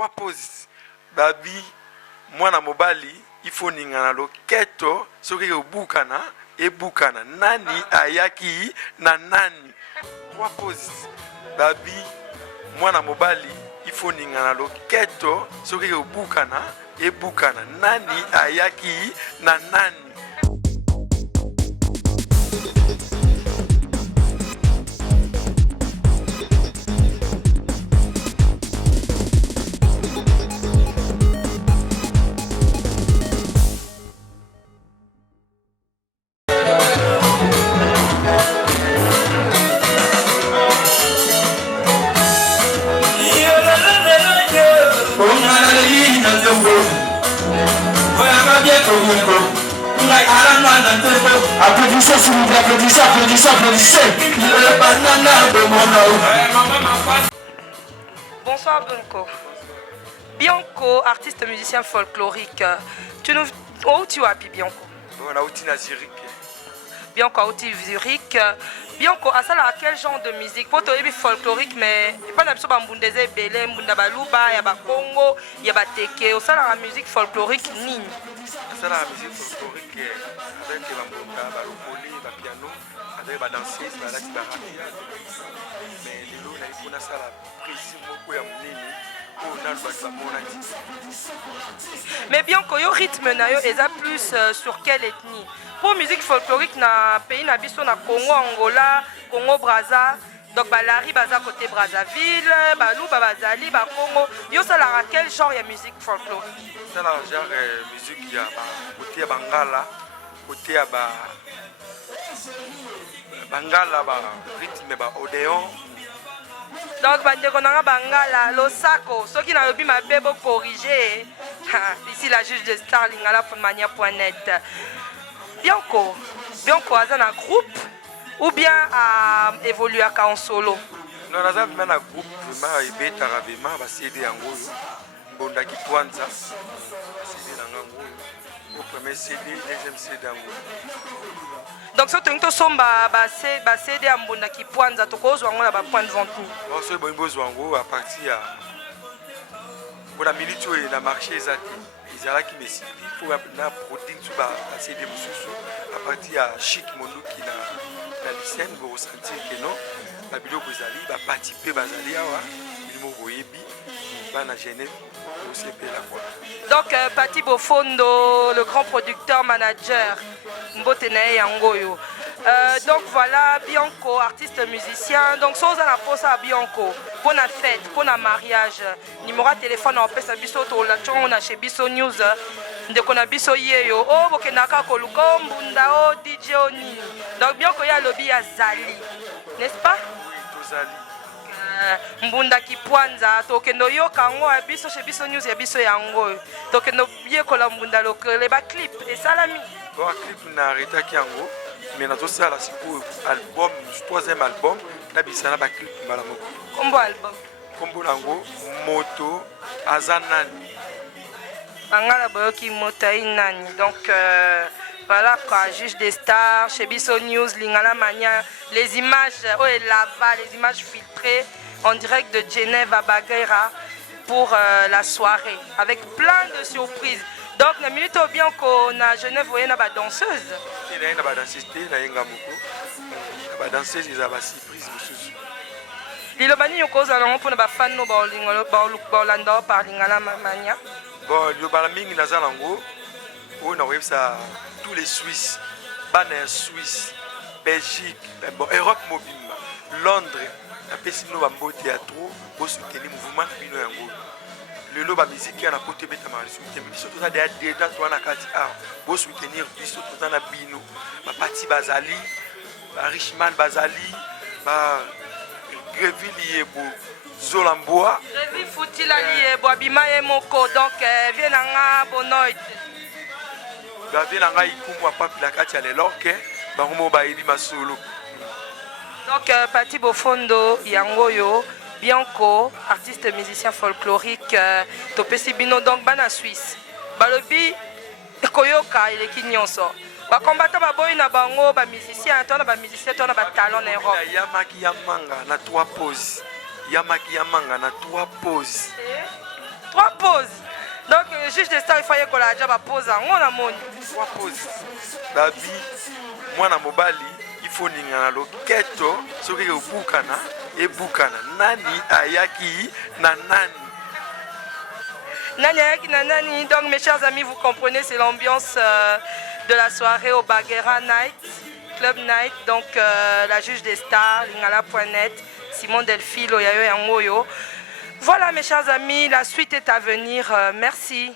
trois poses. Babi, mwana mobali, il faut ningana loketo, soki obukana, ebukana. Nani ayaki na nani. Trois poses. Babi, mwana mobali, il faut ningana loketo, soki obukana, ebukana. Nani ayaki na nani. Applaudissez s'il vous plaît, applaudissez, applaudissez, applaudissez. Le banana de mon nom. Bonsoir Bianco. Bianco, artiste musicien folklorique. Tu nous... Où tu habites Bianco? On a outil à Zurich. Bianco, outil Zurich. Bianco, à ça là, quel genre de musique? Pour toi, il est folklorique, mais pas d'absolu Mbundeze, Belé, Mbundabaluba, Yaba Congo, Yaba Teke. Au ça la musique folklorique, Nini. Ça la musique folklorique avec les bambouka, balopoli, le piano, avec la danseuse, la latibara. Mais les lots, il faut ça la prise beaucoup à mon nini. Mais bien que le rythme est plus sur quelle ethnie? Pour musique folklorique na pays na biso na Congo, Angola, Congo Brazza, donc balari baza côté Brazzaville, balou bazali ba Congo. Yo ça la quel genre de musique folklorique? Ça la genre musique ya côté Bangala, côté ba Bangala ba rythme ba odéon. Donc, Bangala, Losako, ceux qui n'ont pas bien corrigé, ici la juge de Starling à la mania.net. Bianco, Bianco a un groupe ou bien a évolué en solo? Non, on a un groupe vraiment et vraiment CD en gros. Bonda qui pointe ça. CD en gros. Au premier CD, deuxième CD en gros. Donc, si tu as un CD en bonda qui pointe ça, tu as un point de vente. Non, c'est bon, bon, à partir pour la minute où il a marché, ils ont qui me suivent. Il faut produire sur la CD à partir de Chic Mondou qui a la lycéenne, vous ressentez que non, la vidéo vous allez, va participer, va aller à la Genève. Donc, Pati Bofondo, le grand producteur manager, Mbotene Yangoyo. Donc voilà, Bianco, artiste musicien. Donc, si on a posé à Bianco, pour la fête, pour le mariage, numéro de téléphone, on peut s'abisso, on a chez Bisso News, de qu'on a Bisso Yeyo, oh, Bokenaka Koluko, Mbunda, DJ Oni. Donc, Bianco, il y a le lobby à Zali, n'est-ce pas? Oui, Zali. Mbunda Kipwanza, tokendo yo kango abiso chez Bisso News ya biso yango. Tokendo bien ko la mbunda lokele ba clip et salami. Bon clip na arrêté ki yango, mais na to ça là c'est pour album, troisième album, na bisana ba clip mala moko. Combo album. Combo nango moto azanani. Angala boyoki motai nani. Donc voilà quoi, juge des stars chez Bisso News, Lingala Mania, les images oh et là-bas, les images filtrées en direct de Genève à Baguera pour la soirée avec plein de surprises. Donc, la minute au bien qu'on a Genève, vous voyez, il y a des danseuses. Il y a des danseuses, il y a des danseuses, il y a des surprises. Il y a des choses qui sont pour les fans de par Lingala Mania. Bon, il y a des gens qui ont tous les Suisses, Banner Suisse, Belgique, bon, Europe mobile, Londres. Après, si nous avons un théâtre, pour soutenir le mouvement de Bino. Le lot de musique qui a côté de Bétamar, surtout des dates pour soutenir Bino, Pati Bazali, Richman Bazali, Greville Zolamboa. Greville Foutila Boabima et Moko, donc viens à Bonoit. Viens à Ikumu à Papi la Katia les Lorques, Barumo Baïdi Masolo. Donc, Pati Bofondo, Yangoyo, Bianco, artiste musicien folklorique, Topesi Bino, donc Bana Suisse. Balobi, Koyoka, il est qui nyonso. Ba combattant ba boy na bango, ba musicien, toi na ba musicien, toi na ba talent en Europe. Yamaki Yamanga na trois poses. Yamaki Yamanga na trois poses. pause. Donc, juge de star, il fallait qu'on la job à pause. On a mon. Pause. Babi, moi na mobali, il faut ningana loketo, ce qui est bukana et bukana. Nani ayaki na nani. Nani ayaki na nani. Donc, mes chers amis, vous comprenez, c'est l'ambiance de la soirée au Baguera Night, Club Night. Donc, la juge des stars, lingala.net, Simon Delphilo, Yayo Yangoyo. Voilà, mes chers amis, la suite est à venir. Merci.